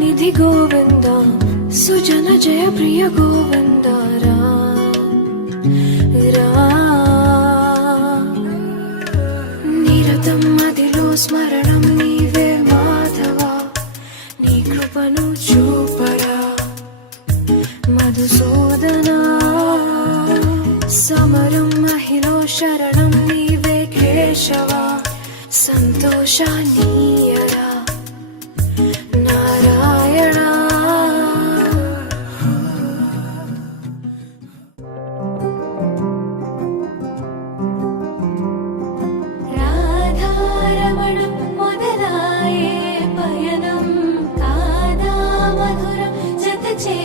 నిధి గోవింద సుజన జయ ప్రియ గోవింద రా నిరతం మదిలో స్మరణం నీవే మాధవ నీ కృపను చూపరా మధుసూదనా సమరం మహిళ శరణం నీవే కేశవ సంతోషానీయరా నారాయణ రాధారమణం మొదలాయే పయనం కాదా మధురం జత చే